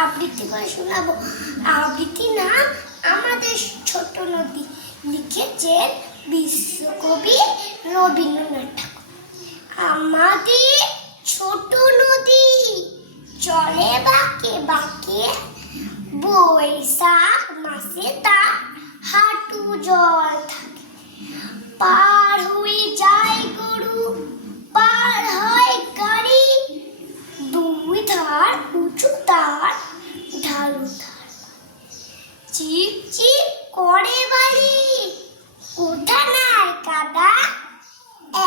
আবৃত্তি করে শোনাবো। আবৃত্তি না, আমাদের ছোট নদী, লিখেছেন বিশ্বকবি রবীন্দ্রনাথ ঠাকুর। আমাদের ছোট নদী চলে বাঁকে বাঁকে, বৈশাখ মাসে তার হাঁটু জল থাকে। পার হয়ে যায় গরু, পার হয় গাড়ি, দুই ধার উঁচু তার, ঢালু ধার। চিপ চিপ করে বাড়ি, উঠানায় কাদা,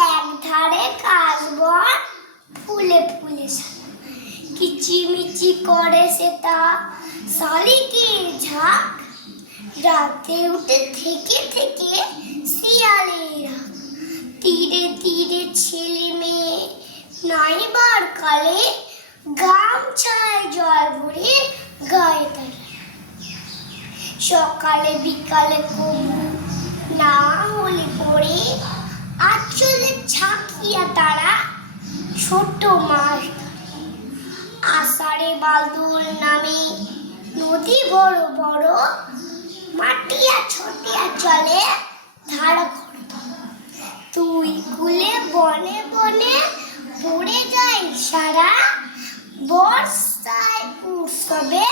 এক ধারে কাশবন ফুলে ফুলে সাদা। কিচিমিচি করে সেটা শালিকের ঝাঁক, রাতে উঠে থেকে থেকে শিয়ালের হাঁক। তীরে তীরে ছেলে মেয়ে নাইবার কালে, গামছায় জল ভরে গায়ে তারা। সকালে বিকালে কবু না হলে পড়ে, আঁচলে ঝাঁকিয়া তারা ছোট মাছ ধরে। আষাঢ়ে বাদল নামে নদী বড় বড়, মাটিয়া ছটিয়া চলে ধারা ঘর। তুই কুলে বনে বনে পড়ে যায় সারা, বর্ষায় উৎসবে